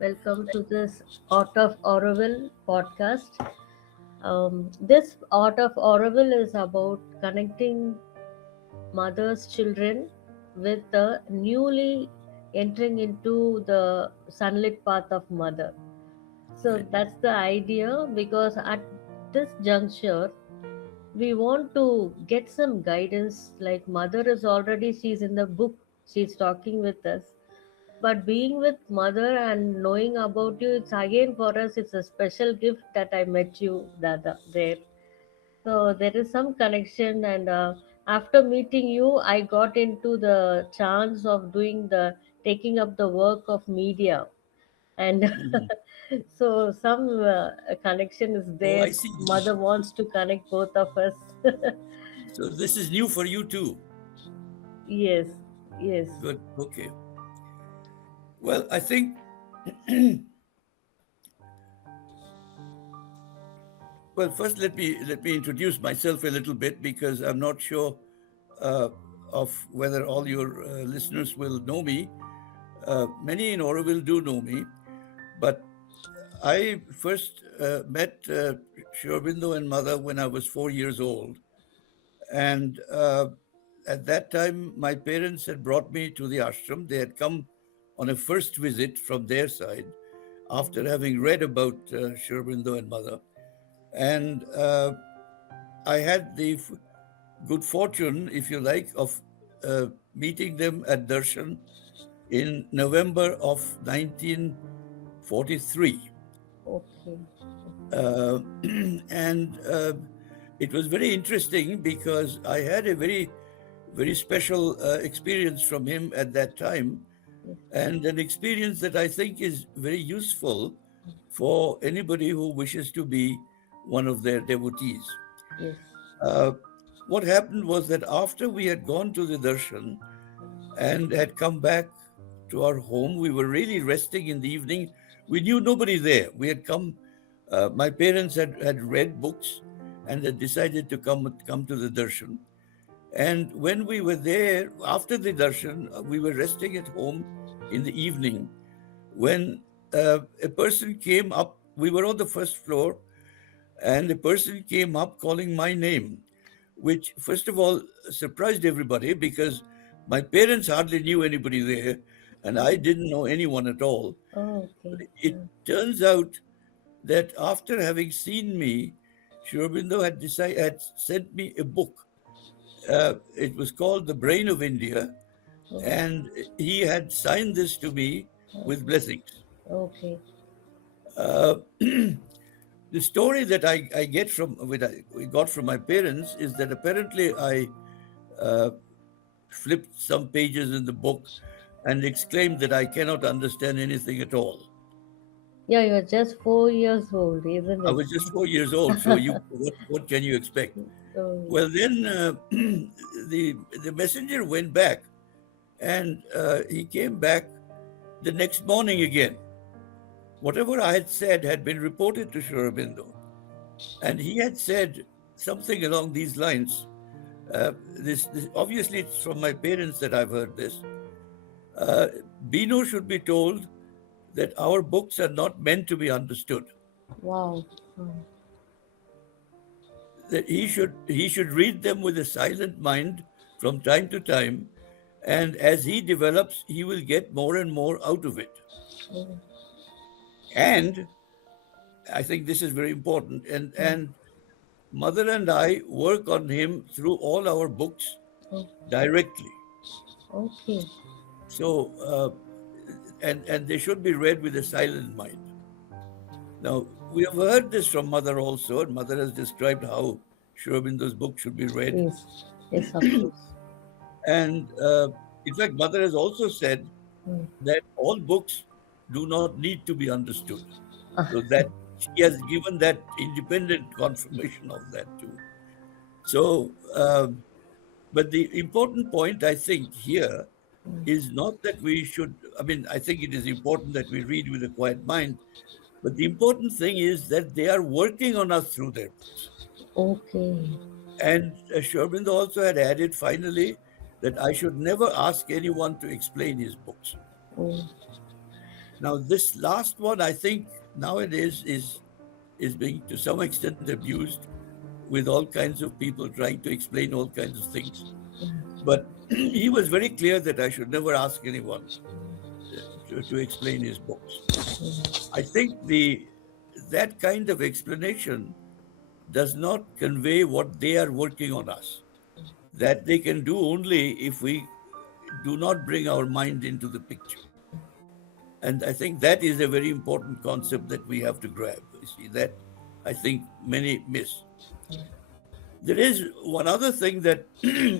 Welcome to this Art of Auroville podcast. This Art of Auroville is about connecting mothers' children with the newly entering into the sunlit path of mother. So Right. that's the idea because at this juncture, we want to get some guidance. Like mother is already, she's in the book, she's talking with us, but being with mother and knowing about you, it's again for us, it's a special gift that I met you there. So there is some connection, and after meeting you, I got into the chance of doing the taking up the work of media, and Mhm. so some connection is Oh, there. I see. Mother wants to connect both of us. So this is new for you too. Yes, yes. Good. Okay. Well, I think. Well, first let me introduce myself a little bit because I'm not sure uh, of whether all your listeners will know me. Many in Auroville do know me, but I first met Aurobindo and mother when I was 4 years old, and at that time my parents had brought me to the ashram. They had come on a first visit from their side after having read about Aurobindo and mother, and I had the good fortune, if you like, of meeting them at darshan in November of 1943. Okay. Uh, and it was very interesting because I had a very special experience from him at that time, and an experience that I think is very useful for anybody who wishes to be one of their devotees. Yes. Uh, what happened was that after we had gone to the darshan and had come back to our home, we were really resting in the evening. We knew nobody there. We had come, my parents had read books and had decided to come to the darshan. And when we were there after the darshan, we were resting at home in the evening when a person came up. We were on the first floor, and a person came up calling my name, which, first of all, surprised everybody because my parents hardly knew anybody there, and I didn't know anyone at all. Oh, But okay. it turns out that after having seen me, Shurbindo had sent me a book. It was called The Brain of India, Oh, and he had signed this to me with blessings. okay. Uh, the story that I get from what we got from my parents is that apparently I uh, flipped some pages in the book and exclaimed that I cannot understand anything at all. Yeah, you're just 4 years old, isn't I it? was just 4 years old, so what can you expect? Oh, Well, then the messenger went back, and he came back the next morning again. Whatever I had said had been reported to Shurabindo, and he had said something along these lines. This obviously it's from my parents that I've heard this. Uh, Bino should be told that our books are not meant to be understood. wow. Oh, That he should read them with a silent mind from time to time, and as he develops, he will get more and more out of it. oh, And I think this is very important. And oh, and mother and I work on him through all our books oh, directly. okay. So and they should be read with a silent mind. Now, we have heard this from Mother also, and Mother has described how Sri Aurobindo's book should be read. Yes, yes, of course. And in fact, Mother has also said Mm. that all books do not need to be understood. Ah, So that she has given that independent confirmation of that too. So, but the important point I think here is not that we should, I mean, I think it is important that we read with a quiet mind, but the important thing is that they are working on us through their books. okay. And Sherbind also had added finally that I should never ask anyone to explain his books. Oh, Now, this last one, I think nowadays is being to some extent abused with all kinds of people trying to explain all kinds of things. But he was very clear that I should never ask anyone to explain his books. I think the that kind of explanation does not convey what they are working on us. That they can do only if we do not bring our mind into the picture. And I think that is a very important concept that we have to grab. You see, that I think many miss. There is one other thing that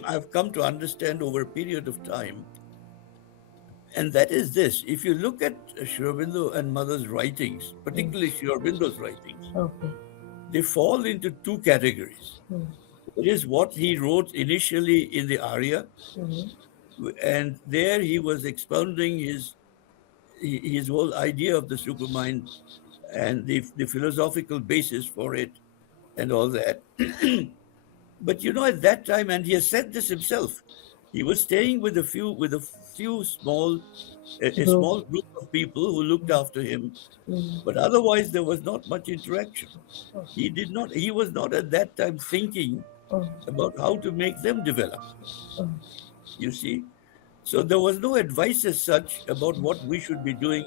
I've come to understand over a period of time, and that is this. If you look at Sri Aurobindo and Mother's writings, particularly Sri Aurobindo's writings, Okay. they fall into two categories. Mm. There is what he wrote initially in the Arya, Mm. and there he was expounding his whole idea of the supermind and the philosophical basis for it and all that. But at that time, and he has said this himself, he was staying with a few a Group. small group of people who looked after him, Mm. but otherwise there was not much interaction. He was not at that time thinking Oh, about how to make them develop, oh, you see. So there was no advice as such about what we should be doing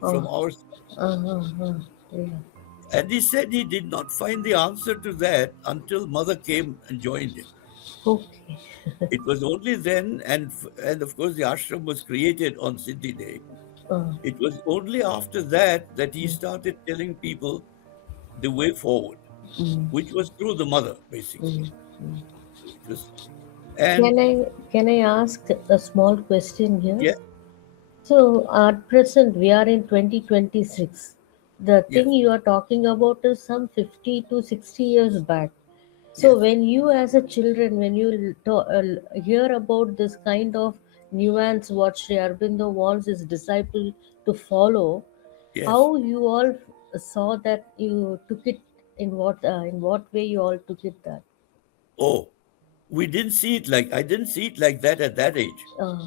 from oh, our side. yeah. And he said he did not find the answer to that until Mother came and joined him. Okay. It was only then, and of course the ashram was created on Siddhi Day. Oh, It was only after that that he started telling people the way forward, mm, which was through the mother, basically. mm, mm. It was, and Can I ask a small question here? yeah, So at present we are in 2026. The thing yes, you are talking about is some 50 to 60 years back. So yes, when you as a children, when you hear about this kind of nuance, what Sri Aurobindo wants his disciple to follow, how yes. you all saw that, you took it, in what way you all took it that? Oh, we didn't see it like I didn't see it like that at that age. Uh,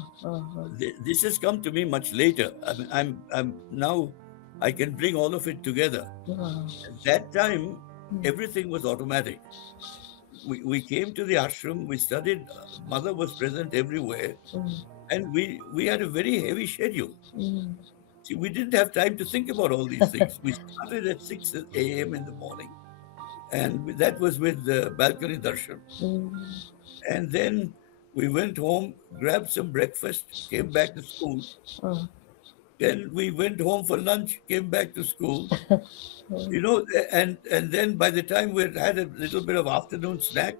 This has come to me much later. I mean, I'm now I can bring all of it together. uh, At that time, mm, everything was automatic. We came to the ashram, we studied, Mother was present everywhere, mm, and we had a very heavy schedule. mm, See, we didn't have time to think about all these things. We started at 6 a.m. in the morning, and that was with the balcony darshan. mm, And then we went home, grabbed some breakfast, came back to school. uh, Then we went home for lunch, came back to school. mm, And then by the time we had a little bit of afternoon snack,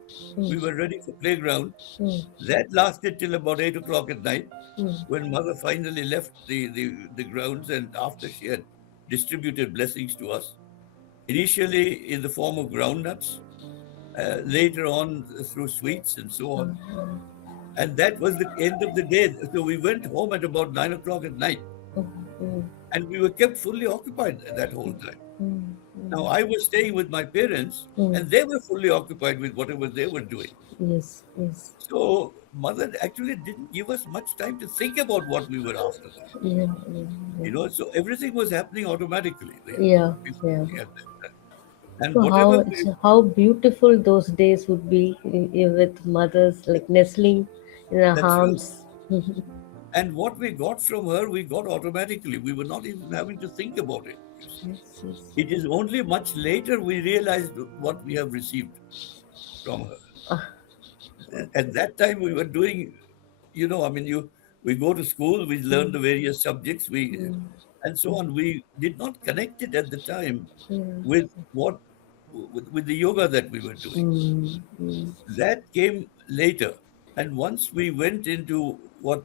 we mm, were ready for playground. mm, That lasted till about 8 o'clock at night, mm, when Mother finally left the grounds, and after she had distributed blessings to us, initially in the form of groundnuts, later on through sweets and so on. And that was the end of the day. So we went home at about 9 o'clock at night, mm, mm, and we were kept fully occupied that whole time. mm, Now, mm, I was staying with my parents, mm. and they were fully occupied with whatever they were doing. Yes, yes. So, Mother actually didn't give us much time to think about what we were after that. Yeah, yeah, yeah. So everything was happening automatically there Yeah, before yeah. we had that time. And So whatever we, how beautiful those days would be, with mothers like nestling in our that's right. arms. And what we got from her, we got automatically. We were not even having to think about it, you see. Yes, yes. It is only much later we realized what we have received from her. Ah, At that time, we were doing, I mean, we go to school, we learn mm, the various subjects, mm, and so mm, on. We did not connect it at the time yeah. with what, with the yoga that we were doing. Mm, mm, That came later. And once we went into what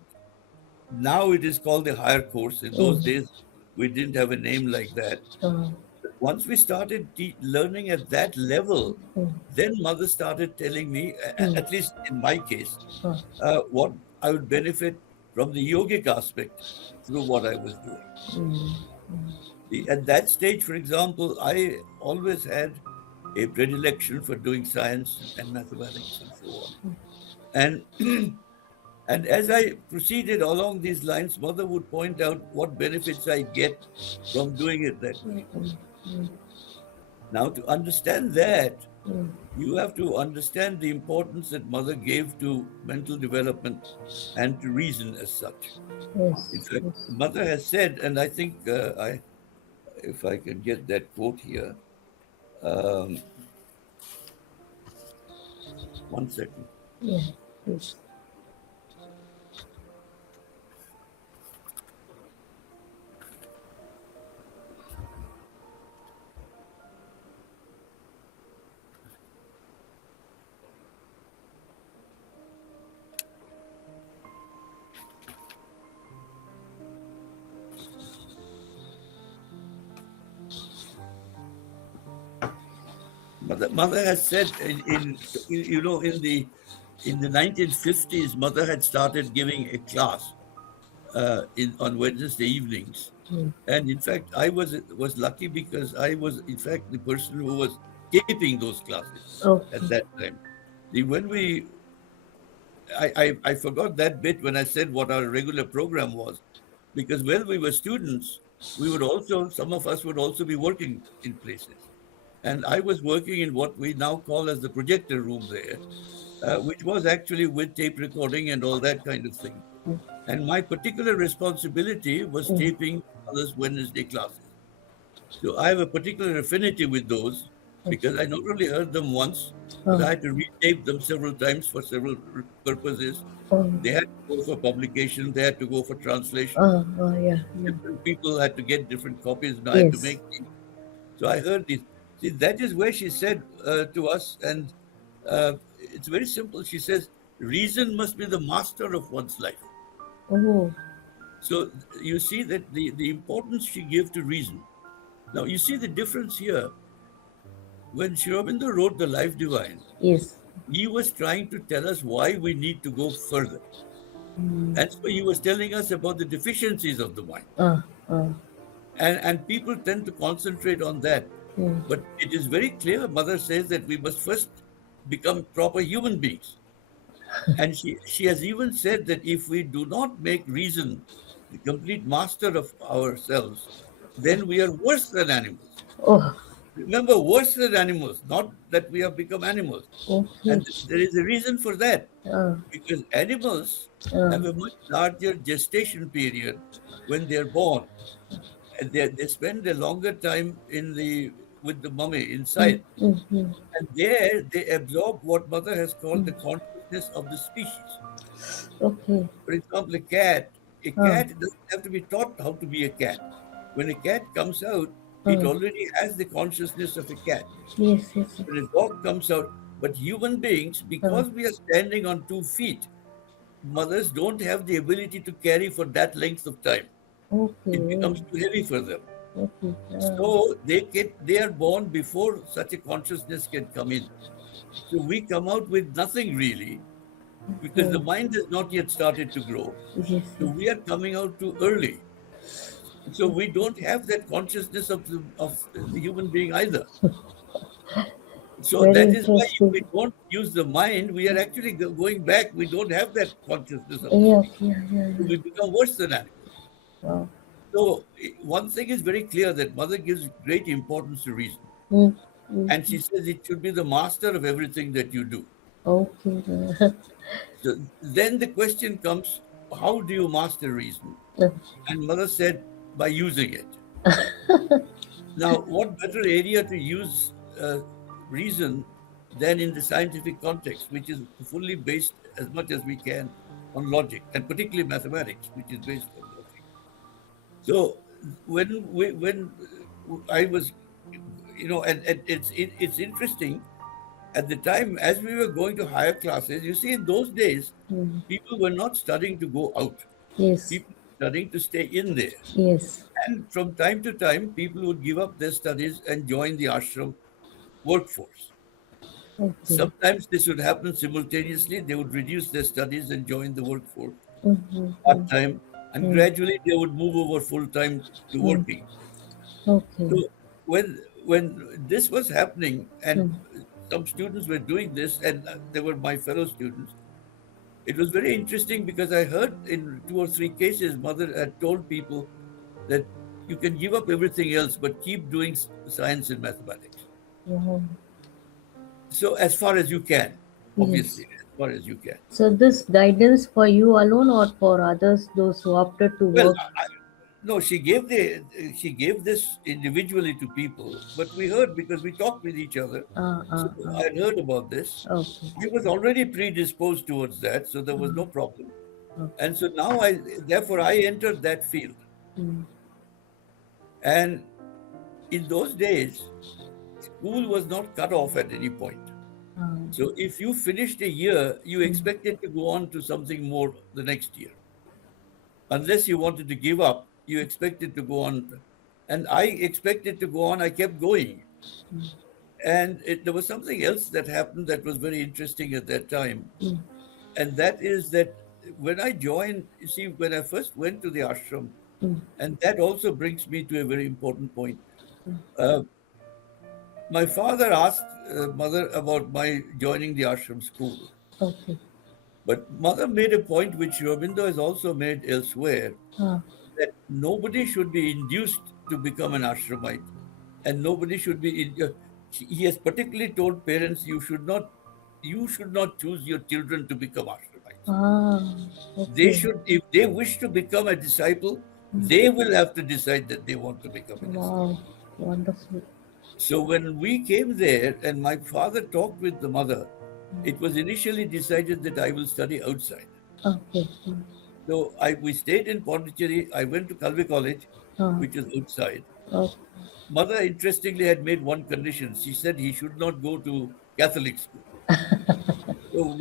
now it is called the higher course, in those mm, days, we didn't have a name like that. ah, Once we started learning at that level, mm, then Mother started telling me, mm, at least in my case, ah, what I would benefit from the yogic aspect through what I was doing. mm, At that stage, for example, I always had a predilection for doing science and mathematics and so on. And And as I proceeded along these lines, mother would point out what benefits I get from doing it that way. mm, Now, to understand that, mm. you have to understand the importance that mother gave to mental development and to reason as such. In Yes, fact, yes. mother has said, and I think if I can get that quote here, um, one second. Yeah, yes. Mother has said in the 1950s, mother had started giving a class on Wednesday evenings. Mm. And in fact, I was lucky because I was, in fact, the person who was taping those classes at Okay. that time. When I forgot that bit when I said what our regular program was, because when we were students, we would also, some of us would also be working in places. And I was working in what we now call as the projector room there, which was actually with tape recording and all that kind of thing. Mm, And my particular responsibility was mm, taping others' Wednesday classes. So I have a particular affinity with those mm. because I not only heard them once, but I Oh, had to retape them several times for several purposes. oh, They had to go for publication, they had to go for translation. yeah, yeah. Different people had to get different copies, and I had to Yes. make these. So I heard these. See, that is where she said to us, and it's very simple. She says, reason must be the master of one's life. Oh, So you see that the importance she gave to reason. Now, you see the difference here. When Sri Aurobindo wrote The Life Divine, yes. he was trying to tell us why we need to go further. Mm. And so he was telling us about the deficiencies of the mind. Ah, ah. And people tend to concentrate on that. Mm. But it is very clear, Mother says that we must first become proper human beings. And she has even said that if we do not make reason the complete master of ourselves, then we are worse than animals. Oh, Remember, worse than animals, not that we have become animals. okay. And there is a reason for that, Ah, because animals ah, have a much larger gestation period when they're born. And they spend a longer time with the mummy mm, inside. mm, mm, And there they absorb what mother has called mm. the consciousness of the species. Okay. For example, a Ah, cat doesn't have to be taught how to be a cat. When a cat comes out, it ah. already has the consciousness of a cat. Yes, yes, yes. When a dog comes out, but human beings, Ah, because we are standing on 2 feet, mothers don't have the ability to carry for that length of time. It okay. becomes too heavy for them. Okay. Ah, So they are born before such a consciousness can come in. So we come out with nothing really because the okay. mind has not yet started to grow. Yes, So yes. we are coming out too early. So we don't have that consciousness of the human being either. So Very that is why if we interesting. don't use the mind, we are actually going back. We don't have that consciousness of the Yeah, speech. yeah, yeah, So yeah. we become worse than animals. Wow. So one thing is very clear that mother gives great importance to reason. Mm, mm, And she says it should be the master of everything that you do. okay. So then the question comes, how do you master reason? And mother said, by using it. Now, what better area to use reason than in the scientific context, which is fully based as much as we can on logic, and particularly mathematics, which is based on logic. So when I was, and it's interesting at the time as we were going to higher classes. You see, in those days, Mm, people were not studying to go out. yes, People were studying to stay in there. yes. And from time to time, people would give up their studies and join the ashram workforce. Okay. Sometimes this would happen simultaneously. They would reduce their studies and join the workforce Mm-hmm, part time, and mm, gradually they would move over full time to mm. working. Okay. So when this was happening, and Mm, some students were doing this, and they were my fellow students, it was very interesting because I heard in two or three cases, mother had told people that you can give up everything else, but keep doing science and mathematics. Wow. So as far as you can, obviously, Yes. as far as you can. So this guidance for you alone or for others, those who opted to Well, work? no, she gave this individually to people, but we heard because we talked with each other. So Ah. I heard about this. Okay. I was already predisposed towards that, so there was no problem. Okay. And so now therefore, I entered that field. Mm. And in those days, school was not cut off at any point. Ah. So if you finished a year, you Mm. expected to go on to something more the next year. Unless you wanted to give up, you expected to go on. And I expected to go on. I kept going. And there was something else that happened that was very interesting at that time. Mm. And that is that when I joined, you see, when I first went to the ashram, Mm. and that also brings me to a very important point. Uh, my father asked mother about my joining the ashram school. Okay. But mother made a point which Aurobindo has also made elsewhere, Ah. that nobody should be induced to become an ashramite, and nobody should be. He has particularly told parents you should not choose your children to become ashramites. Ah. They Okay. should, if they wish to become a disciple, they will have to decide that they want to become a disciple. Wow. Wonderful. So when we came there and my father talked with the mother, it was initially decided that I will study outside. Okay. Mm. So we stayed in Pondicherry. I went to Calvi College, Ah. which is outside. Okay. Mother, interestingly, had made one condition. She said he should not go to Catholic school. So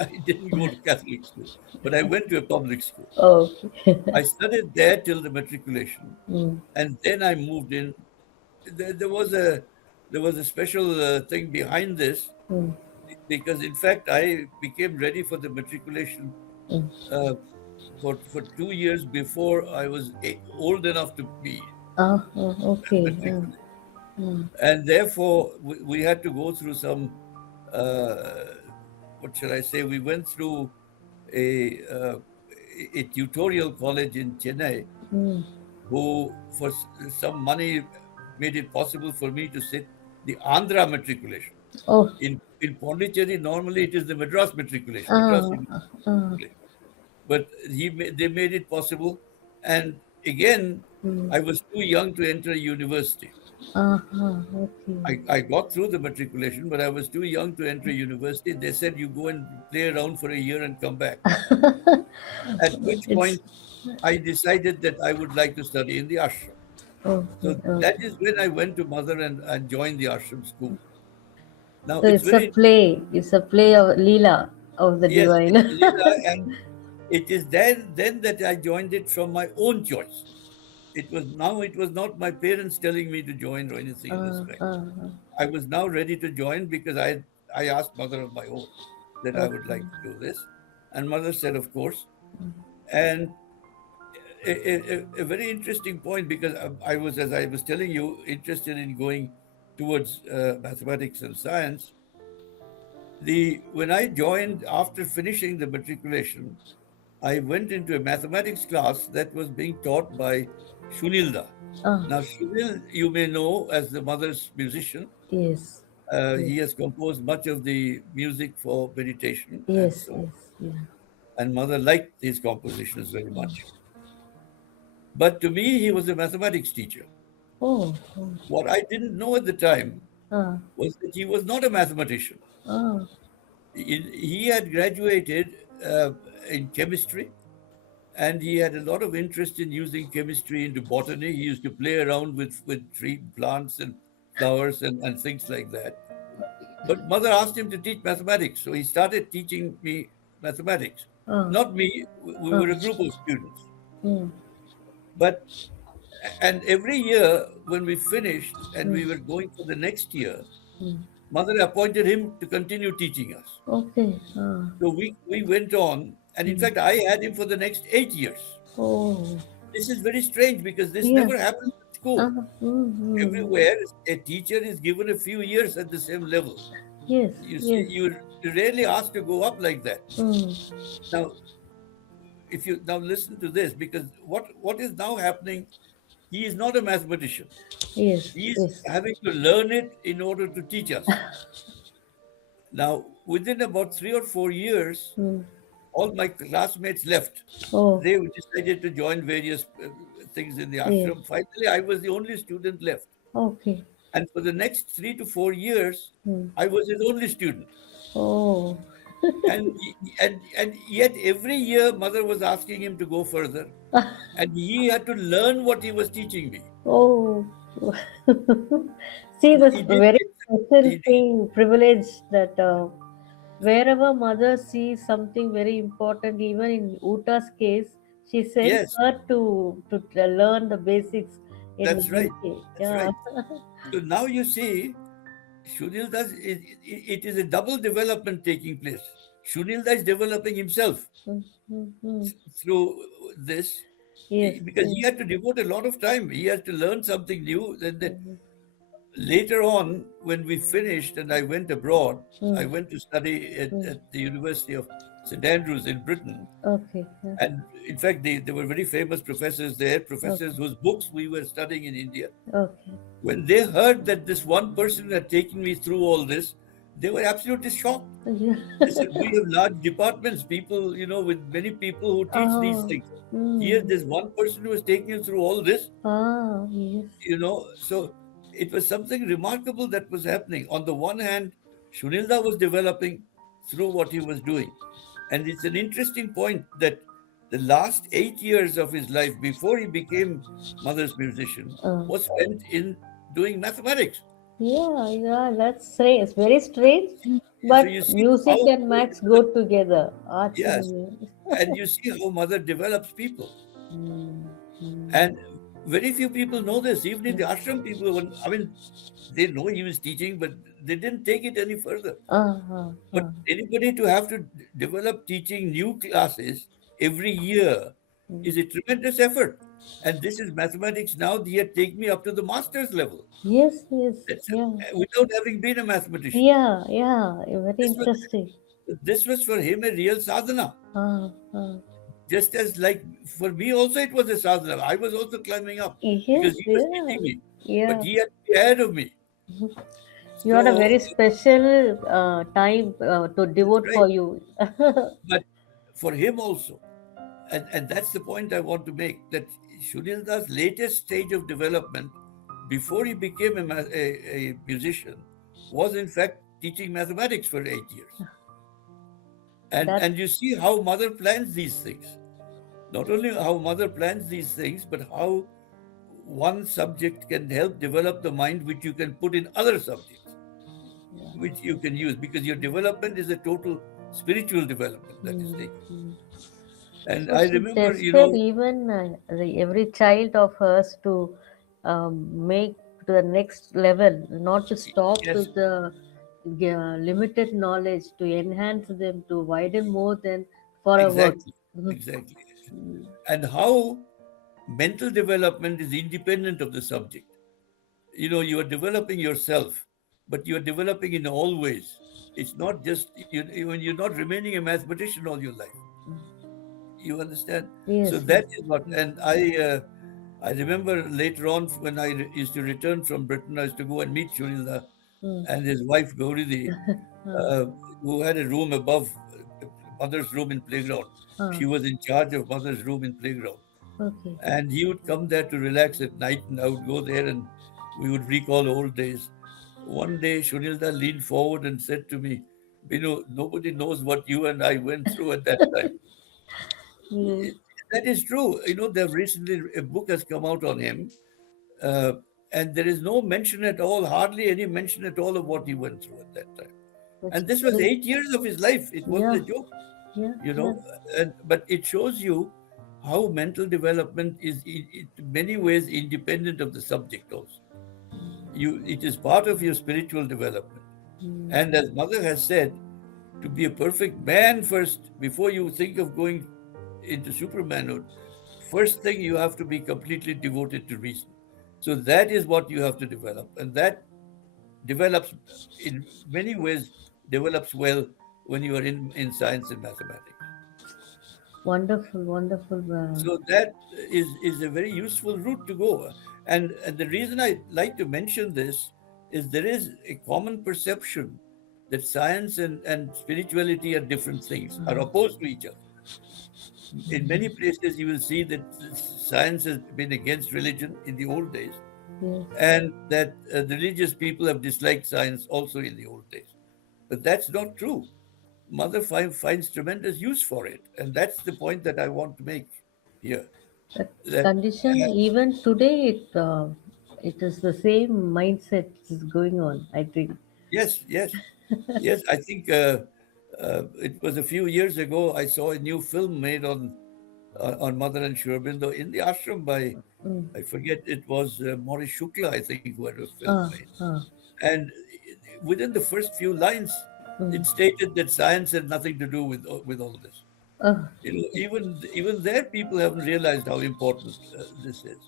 I didn't go to Catholic school, but I went to a public school. Okay. I studied there till the matriculation, Mm. and then I moved in. There was a special thing behind this Mm. because, in fact, I became ready for the matriculation Mm. uh, for 2 years before I was old enough to be Ah. Okay. matriculated. Mm. And therefore we had to go through some uh, what shall I say? We went through a uh, a tutorial college in Chennai, Mm. who for some money made it possible for me to sit the Andhra matriculation. Oh. In Pondicherry, normally it is the Madras matriculation, Madras Ah. University Ah. matriculation. But they made it possible. And again, Mm. I was too young to enter university. Ah. Okay. I got through the matriculation, but I was too young to enter university. They said you go and play around for a year and come back. At which It's point I decided that I would like to study in the ashram. okay. So that Okay. is when I went to mother and joined the ashram school. Now So it's it's a very, play. It's a play of Leela of the yes, it's divine. a Leela, and it is then that I joined it from my own choice. It was not my parents telling me to join or anything in this Ah. kind. Ah. I was now ready to join because I asked mother on my own that I would Okay. like to do this, and mother said, of course. And a very interesting point because I was, as I was telling you, interested in going towards mathematics and science. The When I joined after finishing the matriculation, I went into a mathematics class that was being taught by Shunilda. Ah. Now, Shunil, you may know as the mother's musician. Yes. He Yes. has composed much of the music for meditation and Yes. so on. Yes. Yeah. And mother liked his compositions very much. But to me, he was a mathematics teacher. Oh. Oh. What I didn't know at the time Ah. was that he was not a mathematician. Ah. He had graduated in chemistry, and he had a lot of interest in using chemistry into botany. He used to play around with tree plants and flowers and things like that. But mother asked him to teach mathematics, so he started teaching me mathematics. Ah. Not me; we Ah. were a group of students. Mm. But and every year when we finished and Mm. we were going for the next year, Mm. mother appointed him to continue teaching us. Okay. Ah. So we went on, and in Mm. fact, I had him for the next 8 years. Oh. This is very strange because this Yeah. never happens at Ah. school. Mm. Everywhere, a teacher is given a few years at the same level. Yes. You see, Yes. rarely asked to go up like that. Mm. Now, if you now listen to this, because what is now happening, he is not a mathematician. Yes, He is yes. having to learn it in order to teach us. Now, within about 3 or 4 years, Mm. all my classmates left. Oh, They decided to join various things in the yes. ashram. Finally, I was the only student left. Okay. And for the next 3 to 4 years, Mm. I was his only student. Oh. And yet every year, mother was asking him to go further, and he had to learn what he was teaching me. Oh. See, this He did very it. special He did, thing, privilege that wherever mother sees something very important, even in Uta's case, she sends yes, her to learn the basics in the that's right. UK. That's Yeah. right. So now you see, Shunilda's it is a double development taking place. Shunilda is developing himself Mm, mm, mm. through this Yes, because he yes. had to devote a lot of time. He has to learn something new. Then Mm, later on, when we finished and I went abroad, I mm, went to study mm. at the University of St. Andrews in Britain. Okay. Yeah. And in fact, there were very famous professors there, Okay. professors whose books we were studying in India. Okay. When they heard that this one person had taken me through all this, they were absolutely shocked. Yeah. They said, we have large departments, people, with many people who teach these Oh. things. Here, Mm. there's one person who has taken you through all this, Ah. Yes. So it was something remarkable that was happening. On the one hand, Shunilda was developing through what he was doing. And it's an interesting point that the last 8 years of his life before he became mother's musician Uh, was spent in doing mathematics. yeah. Yeah. That's strange. It's very strange, So you but see music how, and maths go together. Arts and yes, music. and you see how mother develops people. Mm, mm, And very few people know this. Even in the mm. ashram, people, I mean, they know he was teaching, but they didn't take it any further. Uh, But anybody to have to develop teaching new classes every year mm. is a tremendous effort. And this is mathematics now. They had taken me up to the master's level. Yes. Yes. That's Yeah. without having been a mathematician. Yeah. Yeah. Very This was interesting. this was for him a real sadhana. Uh, uh. Just as like for me also it was a sadhana. I was also climbing up because Yes. he was Yeah. teaching me, but Yeah. he had to be ahead of me. You had a So very special time to that's devote right. for you. But for him also, and that's the point I want to make, that Shunilda's latest stage of development before he became a musician was in fact teaching mathematics for 8 years. That And you see how mother plans these things. Not only how mother plans these things, but how one subject can help develop the mind which you can put in other subjects, which you can use, because your development is a total spiritual development that is mm, taking. mm. And So I she remember, tested even every child of hers to make to the next level, not to stop to yes, the limited knowledge, to enhance them, to widen more than for a work. exactly, Mhm. exactly. And how mental development is independent of the subject. You are developing yourself, but you are developing in all ways. It's not just when you're not remaining a mathematician all your life. You understand? So Yes, that yes. is what. And I remember later on when I used to return from Britain, I used to go and meet Shunilda Mm. and his wife Gauridi, Uh, uh, who had a room above mother's room in playground. uh, She was in charge of mother's room in playground. okay. And he would come there to relax at night, and I would go there and we would recall old days. One day, Shunilda leaned forward and said to me, Binu, nobody knows what you and I went through at that time. Yes. That is true. There recently a book has come out on him, uh, and there is no mention at all, hardly any mention at all of what he went through at that time. That's And this was true. 8 years of his life. It wasn't Yeah, a joke, yeah, you yeah. know. But it shows you how mental development is, in many ways, independent of the subject. Also, it is part of your spiritual development. Mm. And as mother has said, to be a perfect man first, before you think of going into supermanhood, first thing you have to be completely devoted to reason. So that is what you have to develop, and that develops in many ways develops well when you are in science and mathematics. Wonderful, wonderful. So that is a very useful route to go. And the reason I like to mention this is there is a common perception that science and spirituality are different things, are opposed to each other. In many places, you will see that science has been against religion in the old days, Yes, and that the religious people have disliked science also in the old days. But that's not true. Mother finds tremendous use for it, and that's the point that I want to make here. that That condition, even today, it is the same mindset is going on, I think. yes, yes, yes. I think it was a few years ago. I saw a new film made on Mother and Aurobindo in the ashram by, Mm. I forget, it was Maurice Shukla, I think, who had a film Ah, made. ah, And within the first few lines, mm. it stated that science had nothing to do with all this. Ah, You know, even there, people haven't realized how important this is.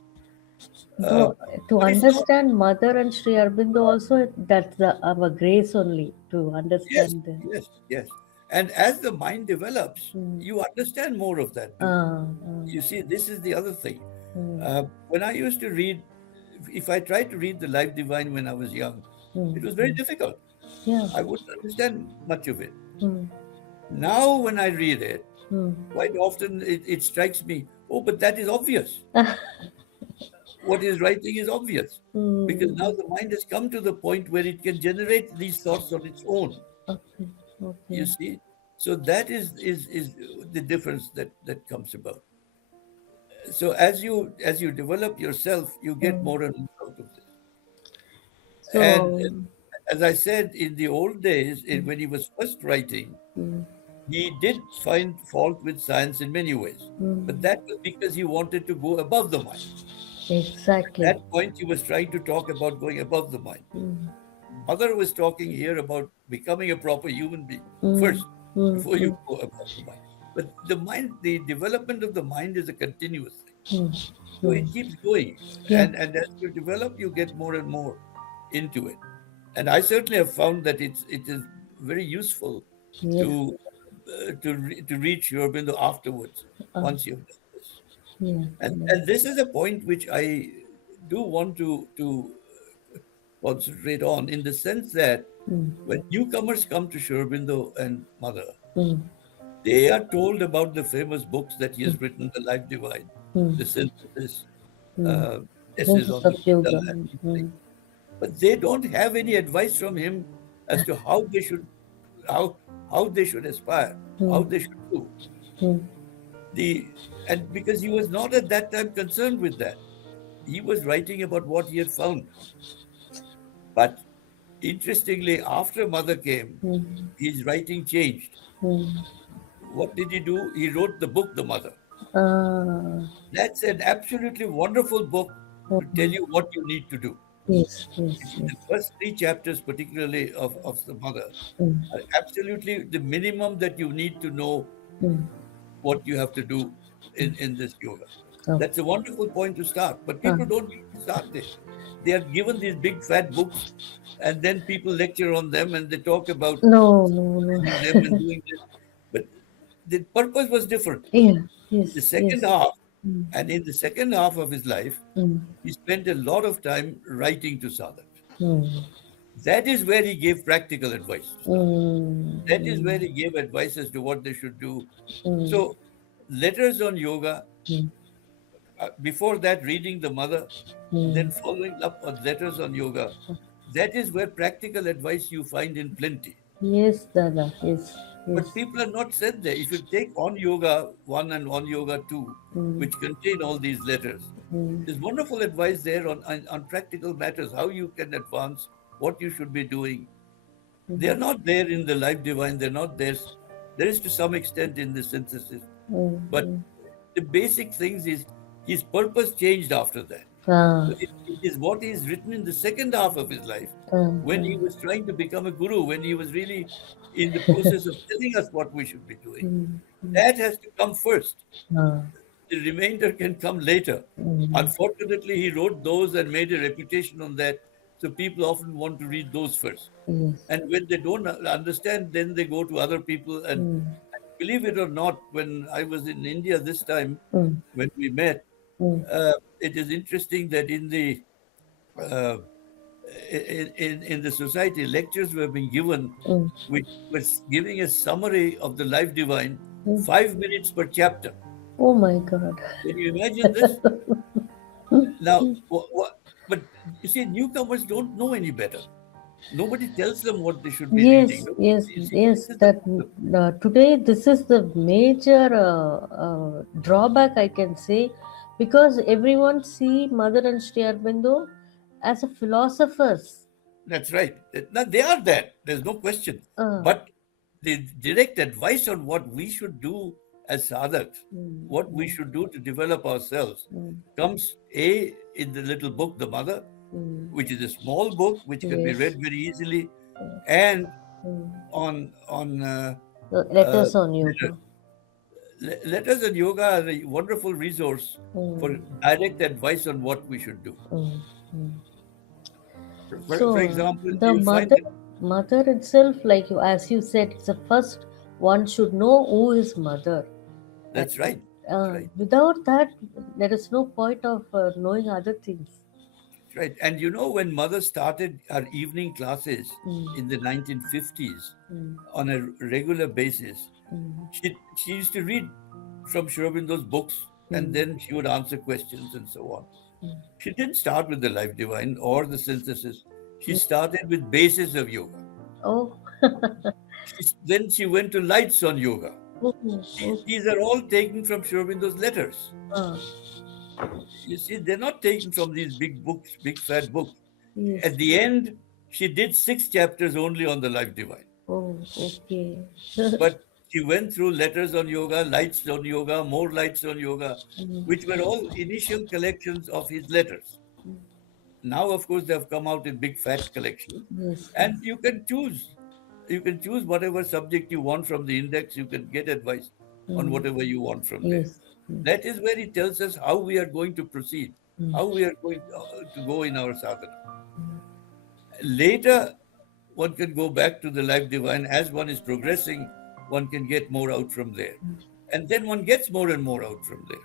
Uh, to but it's not. understand Mother and Sri Aurobindo also, that's our grace only to Yes, understand the. yes, yes. And as the mind develops, Mm. you understand more of that too. Ah, You see, this is the other thing. mm, When I used to read, if I tried to read the Life Divine when I was young, mm, it was very mm. difficult. Yeah. I wouldn't understand much of it. Mm, Now, when I read it, mm. quite often it strikes me, oh, but that is obvious. What he's writing is obvious. Because now Mm. the mind has come to the point where it can generate these thoughts on its own. Okay, You okay. see? So that is the difference that comes about. So as you develop yourself, you get Mm. more and more out of this. And So, as I said, in the old days, mm, when he was first writing, mm, he did find fault with science in many ways. But mm. that was because he wanted to go above the mind. At Exactly. that point, he was trying to talk about going above the mind. Mm, Mother was talking here about becoming a proper human being mm, first, mm, before you mm, go above the mind. But the mind, the development of the mind is a continuous thing. mm, So mm. it keeps going. Yeah. And as you develop, you get more and more into it. And I certainly have found that it is very useful Yes. to reach Aurobindo afterwards Uh, once you've done this. yeah. Yeah. And this is a point which I do want to concentrate on, in the sense that Mm, when newcomers come to Aurobindo and Mother, mm, they are told about the famous books that he mm, has written, The Life Divine, mm, The Synthesis, mm. uh, Essays Senses on the of Buddha, yoga. and Mm, these things. mm, But they don't have any advice from him as to how how they should aspire, how mm, they should do. mm, The and because he was not at that time concerned with that. He was writing about what he had found. But interestingly, after Mother came, mm, his writing changed. mm. What did he do? He wrote the book, The Mother. Ah, That's an absolutely wonderful book to tell mm. you what you need to do. Yes, yes, You see, yes. the first three chapters, particularly of The Mother, Mm, are absolutely the minimum that you need to know mm, what you have to do mm. in this yoga. Okay. That's a wonderful point to start. But Ah, people don't usually start there. They are given these big fat books, and then people lecture on them and they talk about no, no, no. reading them and doing this. But the purpose was different. Yeah, In the yes, second yes. half, Mm, and in the second half of his life, mm, he spent a lot of time writing to sadhaks. mm, That is where he gave practical advice to sadhaks. That is where mm, he gave advice as to what they should do. mm, So, letters on yoga, mm, before that, reading the Mother, mm. then following up on letters on yoga, that is where practical advice you find in plenty. Yes, Dada. Yes, But yes. people are not said there. If you take On Yoga 1 and On Yoga 2, Mm, which contain all these letters, mm, there's wonderful advice there on practical matters, how you can advance, what you should be doing. They are mm, not there in the Life Divine. They're not there. There is to some extent in the synthesis. mm, But mm. the basic things is his purpose changed after that. Ah, So it is what is written in the second half of his life, ah, when he was trying to become a guru, when he was really in the process of telling us what we should be doing. mm, mm, That has to come first. ah, The remainder can come later. mm, Unfortunately, he wrote those and made a reputation on that, So people often want to read those first. Yes. And when they don't understand, then they go to other people. And Mm. believe it or not, when I was in India this time, Mm. when we met, Mm. it is interesting that uh, in the society, lectures were being given, Mm. which was giving a summary of the life divine, Mm. 5 minutes per chapter. Oh my God. Can you imagine this? Now, but you see, newcomers don't know any better. Nobody tells them what they should be reading. Yes, No? yes, You see, yes. this is the That problem. today this is the major drawback I can say, because everyone see Mother and Sri Aurobindo as a philosophers. That's right. Now, they are that. There's no question. Uh, But the direct advice on what we should do as sadhaks, mm, what we mm, should do to develop ourselves, mm, comes A, in the little book, The Mother, mm. which is a small book which can be Yes. read very easily, Yes. and Mm. on uh, Letters on yoga. letters and yoga are a wonderful resource for Mm, direct advice on what we should do. mm, mm. For So example, the you'll find that mother itself, like as you said, it's the first one should know who is mother. And that's right. That's right. without that, there is no point of knowing other things. That's right. And you know, when mother started our evening classes Mm, in the 1950s mm, on a regular basis, mm, she used to read from Sri Aurobindo's books, and mm, then she would answer questions and so on. mm. She didn't start with the Life Divine or the synthesis. She Mm. started with basis of yoga. Oh, Then she went to lights on yoga. oh, oh, These are all taken from Sri Aurobindo's letters. ah, You see, they're not taken from these big books, big fat books. yes. At the end, she did 6 chapters only on the Life Divine. Oh, okay. But she went through letters on yoga, lights on yoga, more lights on yoga, Mm, which were all initial collections of his letters. mm. Now, of course, they have come out in big fat collections, Yes, and yes. you can choose. You can choose whatever subject you want from the index. You can get advice on Mm, whatever you want from there. yes. Mm, That is where it tells us how we are going to proceed, mm, how we are going to go in our sadhana. mm, Later, one can go back to the life divine. As one is progressing, one can get more out from there. And then one gets more and more out from there.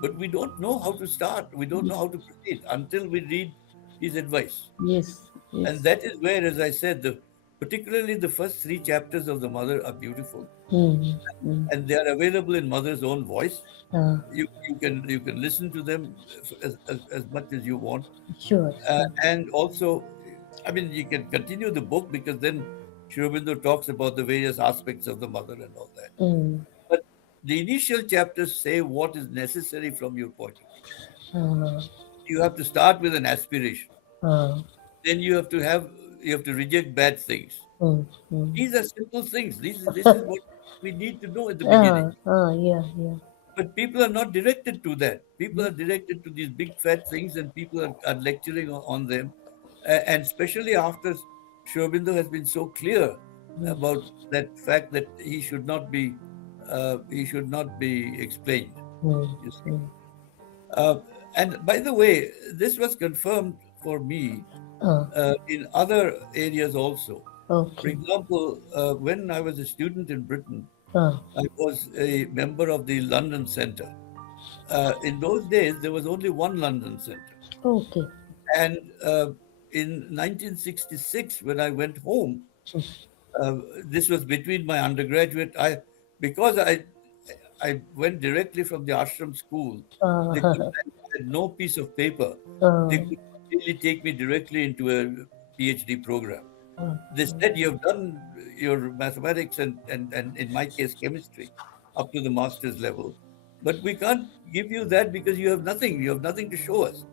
But we don't know how to start. We don't know how to proceed until we read his advice. yes, And yes. that is where, as I said, particularly the first 3 chapters of the Mother are beautiful. Mm, mm. And they are available in Mother's own voice. Ah, You can listen to them as much as you want. sure, sure. And also, I mean, you can continue the book because then Sri Aurobindo talks about the various aspects of the mother and all that. Mm, But the initial chapters say what is necessary from your point of view. ah, You have to start with an aspiration. ah, Then you have to reject bad things. mm, mm. These are simple things. This is what we need to know at the beginning. Yeah, yeah. But people are not directed to that. People are directed to these big fat things, and people are lecturing on them. And especially after Sri Aurobindo has been so clear Mm, about that fact that he should not be explained. mm, You see. mm. Uh, and by the way, this was confirmed for me Ah, in other areas also. For okay. example, when I was a student in Britain, Ah, I was a member of the London Centre. In those days, there was only one London Centre. okay. And in 1966, when I went home, uh, this was between my undergraduate. Because I went directly from the ashram school. They could, Ah, I had no piece of paper. They ah, could really take me directly into a PhD program. ah, They said you have done your mathematics and in my case chemistry up to the master's level, but we can't give you that because you have nothing. You have nothing to show us.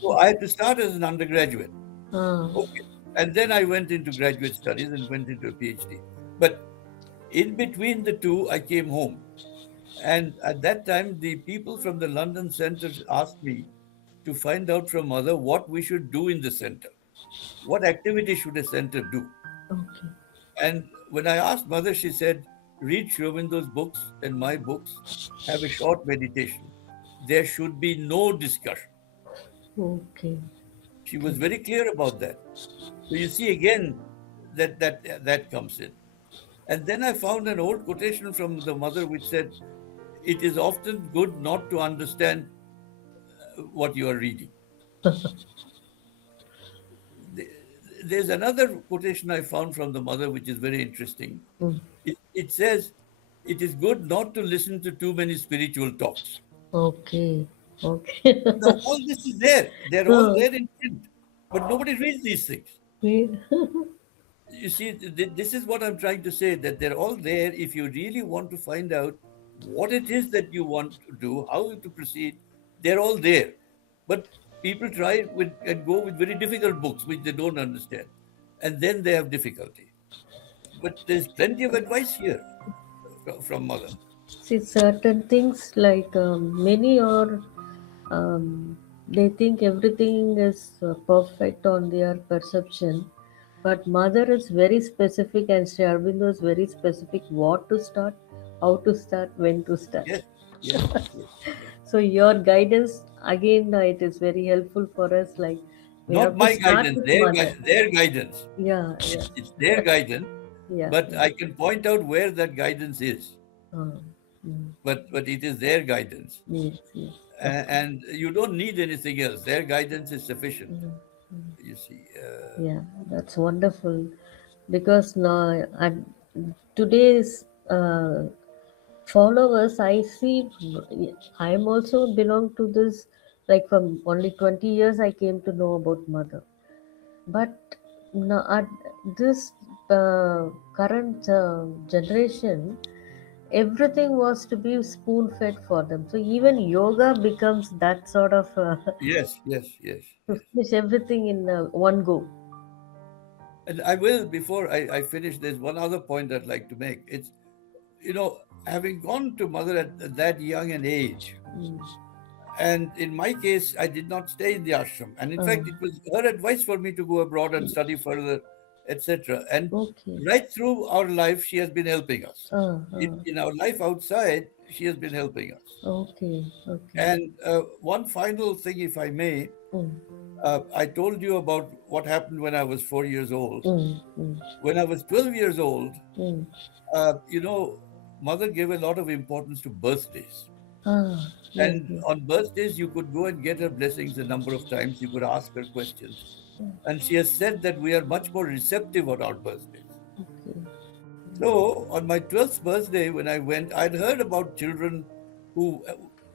So I had to start as an undergraduate. ah, Okay. And then I went into graduate studies and went into a PhD. But in between the two, I came home. And at that time, the people from the London Centre asked me to find out from Mother what we should do in the center. What activity should a center do? okay. And when I asked Mother, she said, read Sri Aurobindo's books and my books, have a short meditation. There should be no discussion. Okay. She was very clear about that. So you see again that comes in. And then I found an old quotation from the mother which said, "It is often good not to understand what you are reading." There's another quotation I found from the mother which is very interesting. Mm. It says, "It is good not to listen to too many spiritual talks." Okay. Okay. Now, all this is there. They're all Oh, there in print, but nobody reads these things. we- You see, this is what I'm trying to say, that they're all there. If you really want to find out what it is that you want to do, how to proceed, they're all there. But people try with and go with very difficult books which they don't understand, and then they have difficulty. But there's plenty of advice here from mother. See, certain things like many are, they think everything is perfect on their perception, but mother is very specific and Sri Aurobindo is very specific what to start, how to start, when to start. Yes, yes, yes, yes. So your guidance again, it is very helpful for us. Like we Not have to my start guidance, with mother. their guidance. Yeah, yeah, It's their guidance, yeah, but yeah. I can point out where that guidance is. Uh, mm, But it is their guidance, yes, yes, that's and you don't need anything else. Their guidance is sufficient. mm, mm. You see, Yeah, that's wonderful. Because now and today's followers, I see, I'm also belong to this. Like from only 20 years, I came to know about mother. But now at this current generation, everything was to be spoon fed for them. So even yoga becomes that sort of yes, yes, yes, to yes. finish everything in one go. And I will, before I finish, there's one other point I'd like to make. It's, having gone to mother at that young an age, Mm. and in my case, I did not stay in the ashram. And in Uh, fact, it was her advice for me to go abroad and study further, etc. And okay. right through our life, she has been helping us. Uh, uh, In our life outside, she has been helping us. okay. Okay. And one final thing, if I may, Mm. I told you about what happened when I was 4 years old. Mm. Mm. When I was 12 years old, Mm. uh, you know, mother gave a lot of importance to birthdays. Ah, yes, And yes. on birthdays, you could go and get her blessings a number of times. You could ask her questions. And she has said that we are much more receptive on our birthdays. Okay. So on my 12th birthday, when I went, I'd heard about children who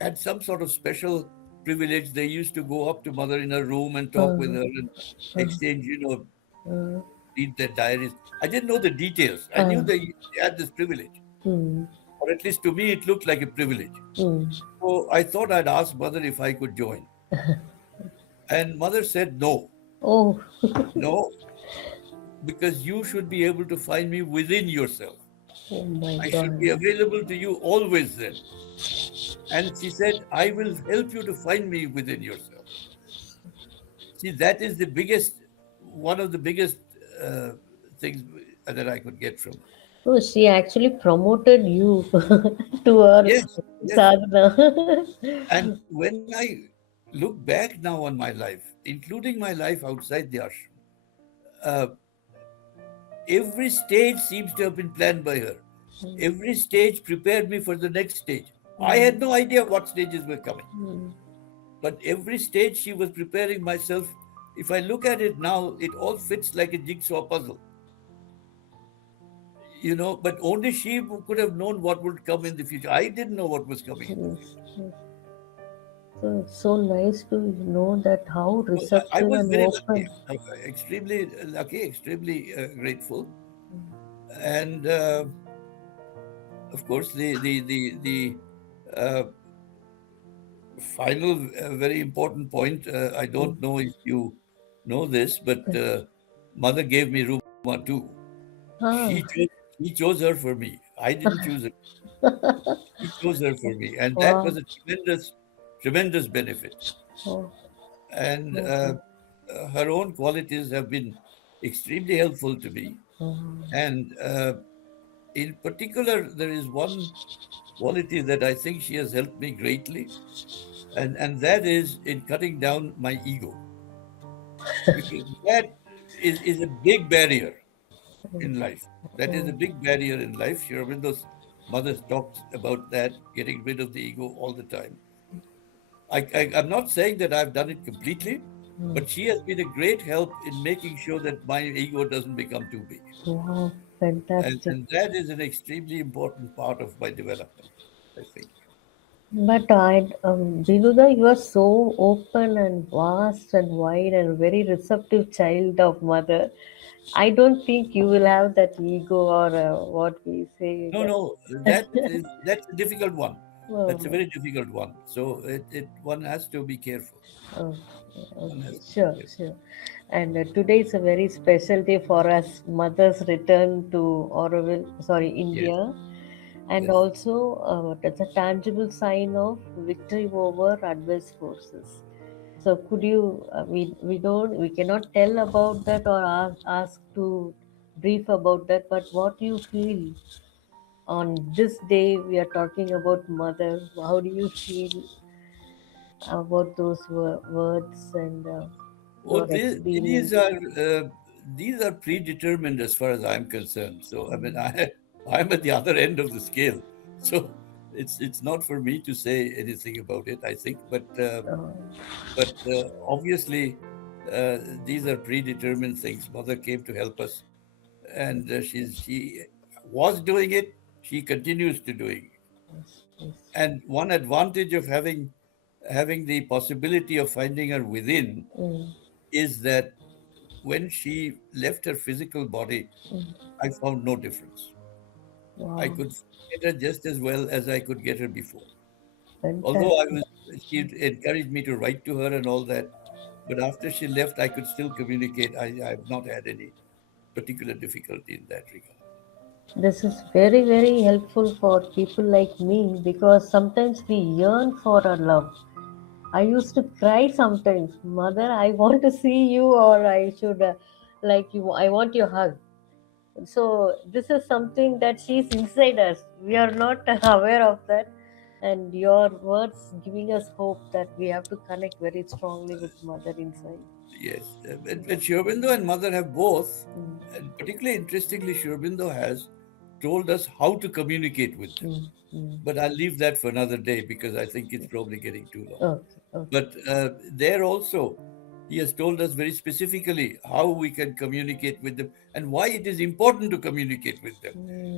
had some sort of special privilege. They used to go up to mother in her room and talk with Uh, her and uh, exchange, uh, read their diaries. I didn't know the details. I knew uh, they had this privilege, mm. or at least to me, it looked like a privilege. Mm. So I thought I'd ask mother if I could join. And mother said, no, Oh, no, because you should be able to find me within yourself. oh my I should be God. available to you always then. And she said, I will help you to find me within yourself. See, that is one of the biggest uh, things that I could get from her. Oh, she actually promoted you to her Yes, yes. sadhana. And when I look back now on my life, including my life outside the ashram, uh, every stage seems to have been planned by her. Every stage prepared me for the next stage. I Mm. had no idea what stages were coming, Mm. but every stage she was preparing myself. If I look at it now, it all fits like a jigsaw puzzle, but only she could have known what would come in the future. I didn't know what was coming in the Yes, future. yes. So it's so nice to know that how So I receptive was and very lucky, open. extremely lucky, extremely grateful. And of course, the uh, final very important point. I Mm. don't know if you know this, but mother gave me Ruma too. She Ah, chose, she chose her for me. I didn't choose her. She chose her for me, and that wow. was a tremendous, tremendous benefit. Oh, And okay. her own qualities have been extremely helpful to me. Oh, And in particular, there is one quality that I think she has helped me greatly, and that is in cutting down my ego. because that is a big barrier in life. That is a big barrier in life. Sri Aurobindo's mother talks about that, getting rid of the ego all the time. I'm not saying that I've done it completely, Mm. but she has been a great help in making sure that my ego doesn't become too big. Wow, fantastic. And that is an extremely important part of my development, I think. But Binuda, you are so open and vast and wide and very receptive child of mother. I don't think you will have that ego or what we say No, that. no, that's a difficult one. That's a Oh, very difficult one. So one has to be careful. okay, One okay, has to be sure, careful. sure. And today is a very special day for us. Mother's return to Auroville, sorry, Yes, India, and yes. also that's a tangible sign of victory over adverse forces. So could you? We cannot tell about that or ask to brief about that. But what you feel on this day we are talking about mother? How do you feel about those words and Oh, your experience? these are predetermined as far as I'm concerned. So I mean, Mm. I'm at the other end of the scale. So it's not for me to say anything about it. I think, Uh, obviously, these are predetermined things. Mother came to help us, and she was doing it. She continues to doing it. yes, yes. And one advantage of having the possibility of finding her within Mm, is that when she left her physical body, mm. I found no difference. I Wow, could get her just as well as I could get her before. Although fantastic. she encouraged me to write to her and all that, but after she left, I could still communicate. I've not had any particular difficulty in that regard. This is very, very helpful for people like me because sometimes we yearn for a love. I used to cry sometimes, Mother, I want to see you, or I should, like you, I want your hug. So, this is something that she's inside us. We are not aware of that. And your words giving us hope that we have to connect very strongly with Mother inside. Yes, but Sri Aurobindo and Mother have both, Mm, and particularly interestingly, Sri Aurobindo has told us how to communicate with them. mm, mm. But I'll leave that for another day because I think it's probably getting too long. Okay, okay. But there also, he has told us very specifically how we can communicate with them and why it is important to communicate with them.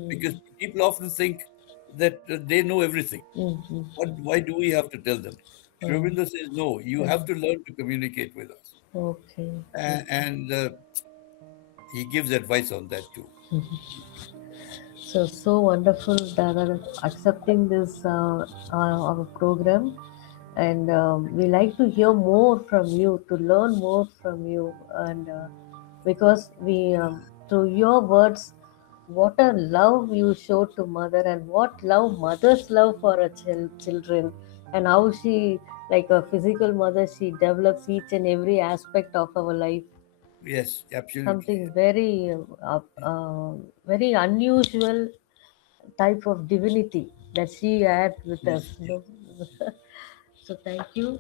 Because Mm, people often think that they know everything. mm, mm, mm. Why do we have to tell them? Sri Oh, Aurobindo says, no, you have oh, to learn to communicate with us. okay, And, okay. and uh, he gives advice on that too. So, so wonderful that are accepting this our program, and we like to hear more from you, to learn more from you, and because we through your words, what a love you show to mother, and what love mothers love for her children, and how she, like a physical mother, she develops each and every aspect of our life. Yes, absolutely. Something very very unusual type of divinity that she had with Yes, us. yes. No? So thank you,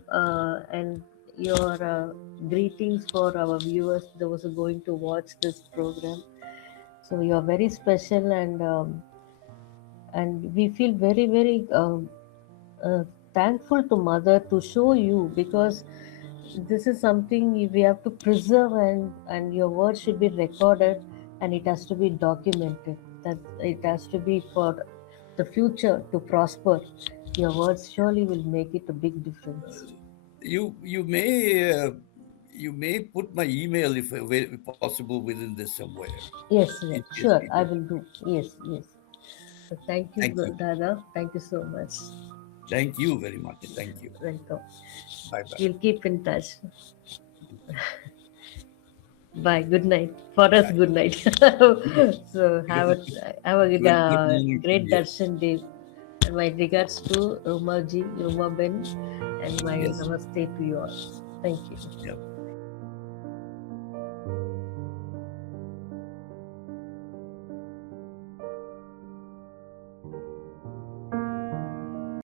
and your greetings for our viewers those who are going to watch this program. So you are very special, and we feel very, very uh, thankful to mother to show you, because this is something we have to preserve, and your word should be recorded, and it has to be documented, that it has to be for the future to prosper. Your words surely will make it a big difference. You may put my email if possible within this somewhere Yes, in yes, case sure, I people. will do. Yes, yes. So thank you, Thank you. Dada. Thank you so much. Thank you very much. Thank you. Welcome. Bye bye. We'll keep in touch. Bye. Good night. For us, Bye. good night. So have a Good morning to great India. darshan day. And my regards to Ruma ji, Ruma Ben, and my Yes. namaste to you all. Thank you. Yeah.